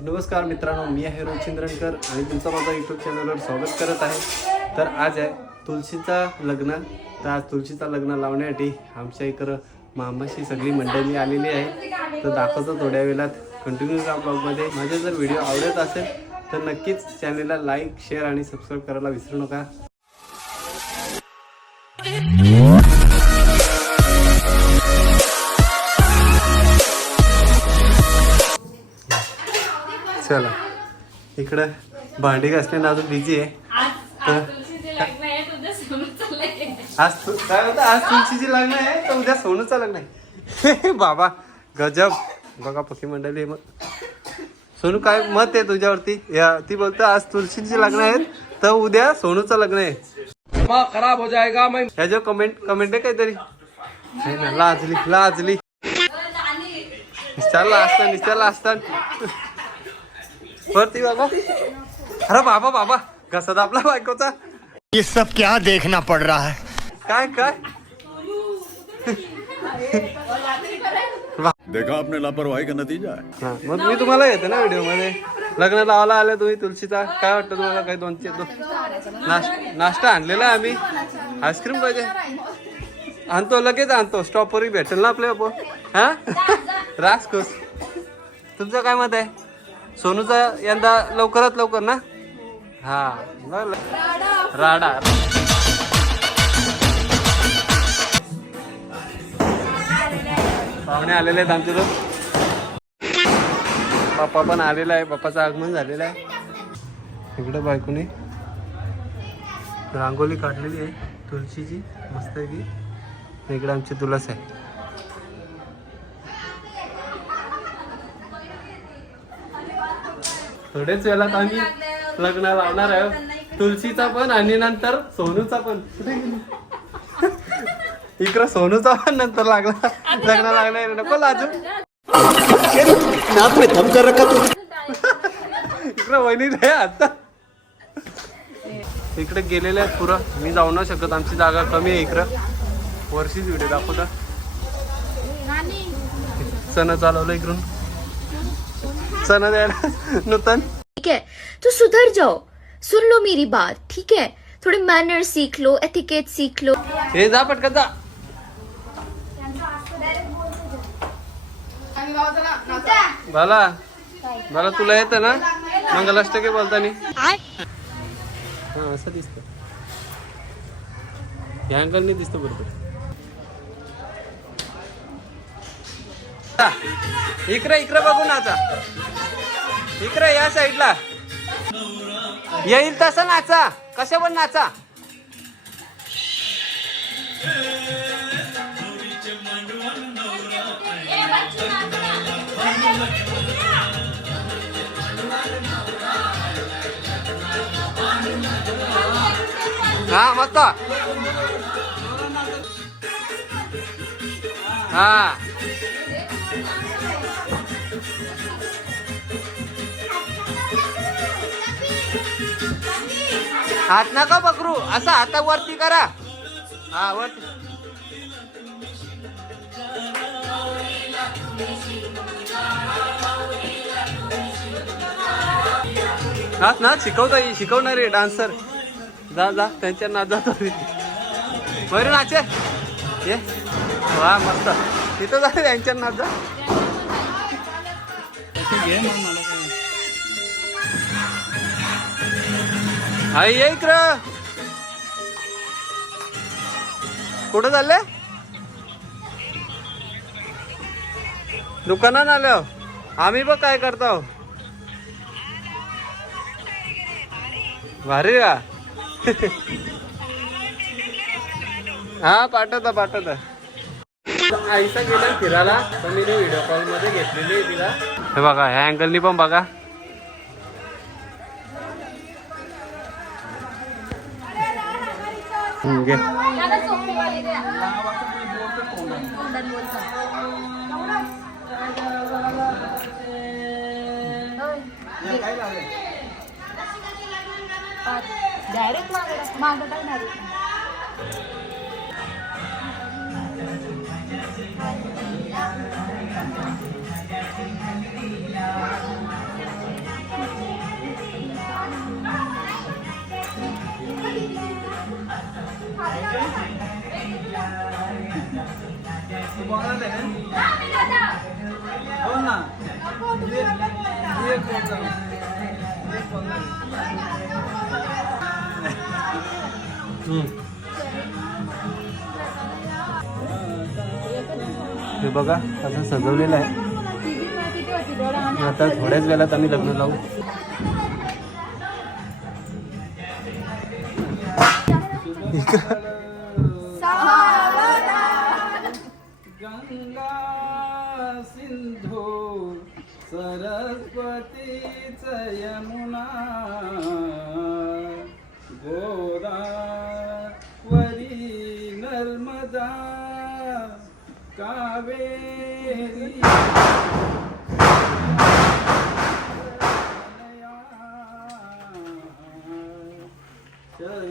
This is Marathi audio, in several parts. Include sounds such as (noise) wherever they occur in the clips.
नमस्कार मित्रांनो मी आहे रोचिंद्रनकर आणि तुमचं माझा यूट्यूब चॅनलवर स्वागत करत आहे. तर आज आहे तुळशीचा लग्न. तर आज तुळशीचा लग्न लावण्यासाठी आमच्या इकडं मामाशी सगळी मंडळी आलेली आहे. तर दाखवतो थोड्या वेळात. कंटिन्यू राहा ब्लॉगमध्ये माझे जर व्हिडिओ आवडत असेल तर नक्कीच चॅनलला लाईक शेअर आणि सबस्क्राईब करायला विसरू नका. चला. इकडं भांडी घासणे अजून बिझी आहे. तर आज तु- काय होतं आज तुळशीची लग्न आहे तर उद्या सोनूचं लग्न आहे (laughs) बाबा गजब. बघा पक्की मंडळी आहे मग. सोनू काय मत आहे तुझ्यावरती? या ती बोलते आज तुळशीची लग्न आहेत तर उद्या सोनूचं लग्न आहे. खराब हो जाएगा मैं ह्याच्यावर कमेंट कमेंट आहे काहीतरी? आहे ना लाजली लाजली. निश्चारला असता निश्चारला असता वरती बाबा अरे बाबा बाबा घसा दाबला बायकोचा. ये सब क्या देखना पड़ रहा है? काय काय? देखा आपने लापरवाही का नतीजा है। हा मग मी तुम्हाला येते ना व्हिडिओमध्ये लग्न लावायला आले तुम्ही तुलसीचा. काय वाटतं तुम्हाला? काही दोन दोन नाश- नाश्ता आणलेला आहे आम्ही. आईस्क्रीम पाहिजे. आणतो लगेच आणतो. स्टॉपवरही भेटेल ना आपल्या हा? रास खुश तुमचं काय मत आहे? सोनूचा यंदा लवकरात लवकर ना? हा. बरं. राडा. पाहुणे आलेले आहेत आमचे तर पप्पा पण आलेला आहे. पप्पाचं आगमन झालेलं आहे. इकडे बायकोने रांगोली काढलेली आहे. तुळशीची मस्त आहे की इकडे आमची तुलास आहे. थोडेच वेळात आम्ही लग्न लावणार आहे तुळशीचा पण आणि नंतर सोनूचा पण. इकडं सोनूचा पण नंतर लागला. लग्न लागलं नको लाजू इकडे वहिनी आहे आता. इकडे गेलेले आहेत पुरं. मी जाऊ नाही शकत. आमची जागा कमी आहे इकडं. वर्षीच व्हिडिओ दाखवता. सण चालवलं इकडून. सण द्यायला नूतन। ठीक है तो सुधर जाओ। सुन लो मेरी बात ठीक है? थोड़े मैनर सीख लो एथिकेट सीख लो। हे जा पटकन जा। बाला बाला तुला येतं ना? मंगलाष्टके बोलतानी। हा असं दिसतं. या अंकलनी दिसतं बरोबर. इकडे इकडे बघू नाचा इकडे या साईडला. येईल तसं नाचा. कसे पण नाचा. हा मस्त. हा. हात नका पकडू असं हाता वरती करा. हा वरती. नाच नाच शिकवता येईल शिकवणारे डान्सर. जा जा त्यांच्या नाच जातो बरे नाचे ये. वा मस्त. तिथं जा त्यांच्या नाच जा. हाय ये इकडं. कुठं झाले दुकानात आलो. आम्ही बघ काय करतो भारी का? हा पाठवता पाठवता. आईचा गेला फिरायला पण मी व्हिडिओ कॉलमध्ये घेतलेली तिला. हे बघा ह्या अँगलनी पण बघा. घे डायरेक्ट मागं टाकणार हे बघा असं सजवलेलं आहे. आता थोड्याच वेळात आम्ही लग्न लावू. (laughs) (laughs) सरस्वतीच यमुना गोदावरी नर्मदा कावेरी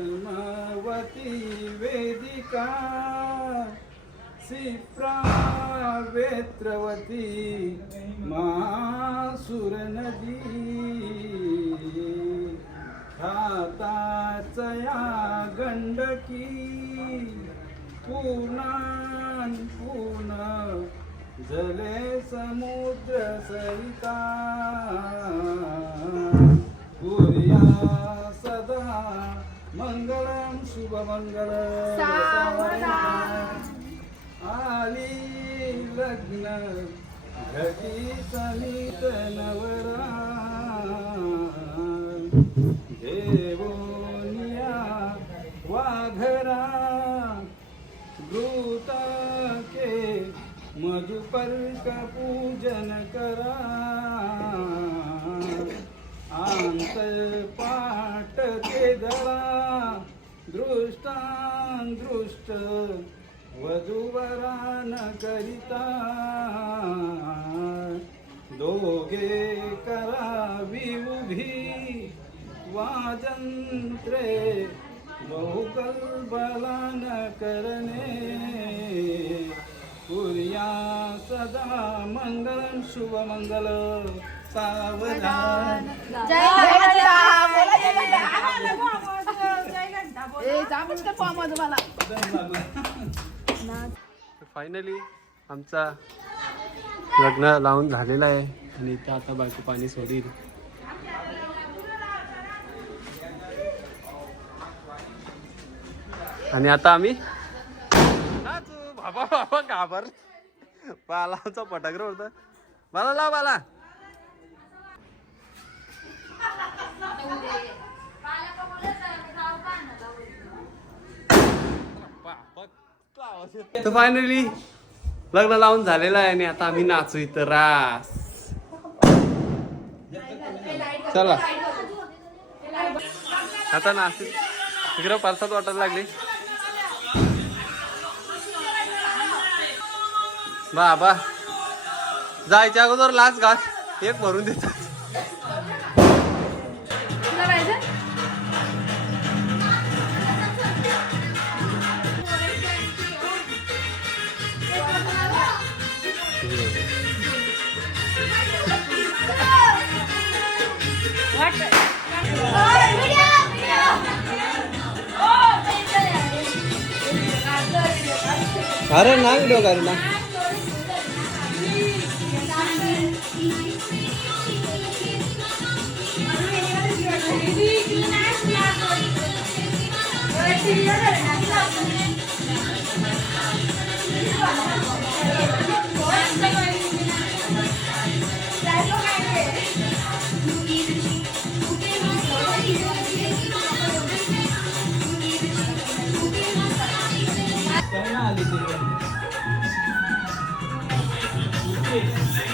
शर्मवती वेदिका सिप्रा वेत्रवती मासुर नदी खाताचया गंडकी पूर्ण जले समुद्र सरिता. कुर्या सदा मंगळं शुभमंगल आली लग्न घटी समित नवरा देवोनिया वाघरा घृतके मधुपर्क पूजन करा। पाठ ते दळा दृष्टान दृष्ट वधूवरान करिता। दोघे करावी उभी वाजंत्रे बहुकल बलान करणे. कुर्या सदा मंगल शुभमंगल सावधान फायनली (laughs) आमचा लग्न लावून झालेलं आहे. आणि इथं आता बायको पाणी सोडील. आणि आता आम्ही बाबा बाबा घाबर बालाचा फटाकर पटाकर होता बाला लाव बाला. तर फायनली लग्न लावून झालेलं आहे आणि आता आम्ही नाचू इथं. रास. चला. आता नाचू. इकडं परसाद वाटायला लागली. बाबा. जायच्या अगोदर लाच घास. एक भरून देतो. अरे ना व्हिडिओ कर ना Yeah.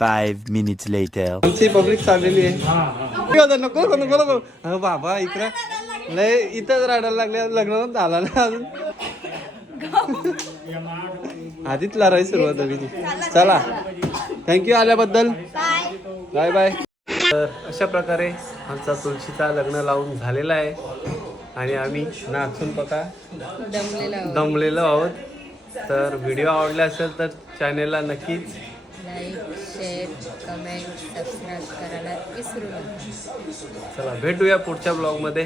Five minutes later. आमची पब्लिक चाललेली आहे. नको नको नको नको. बाबा इकडे. लय इथंच राडायला लागले लग्न झाला ना अजून. आधीच लढाई सुरुवात झाली चला. थँक्यू आल्याबद्दल. बाय बाय तर अशा प्रकारे आमचा तुळशीचा लग्न लावून झालेला आहे. आणि आम्ही नाचून बघा. दमलेलो आहोत. तर व्हिडिओ आवडला असेल तर चॅनेलला नक्कीच शेअर कमेंट सबस्क्राईब करायला विसरू नका. चला भेटूया पुढच्या ब्लॉगमध्ये